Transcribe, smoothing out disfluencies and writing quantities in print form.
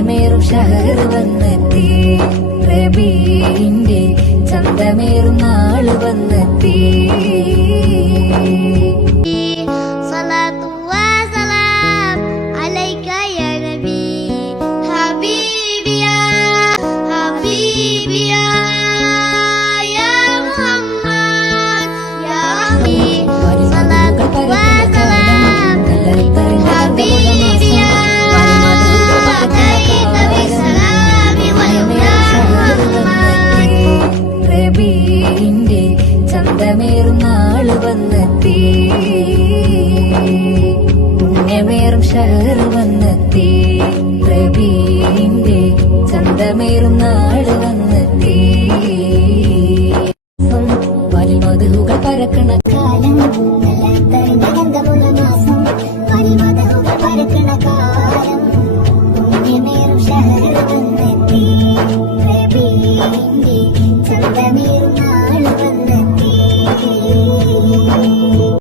പുണ്യമേറും ഷഹർ വന്നെത്തി, റബീഇന്റെ ചന്തമേറും നാള് വന്നെത്തി. റബീഇന്റെ ചന്തമേറും നാള് വന്നെത്തി, പുണ്യമേറും ഷഹർ വന്നെത്തി, റബീഇന്റെ ചന്തമേറും നാള് വന്നെത്തി. മധുകൾ പരക്കണ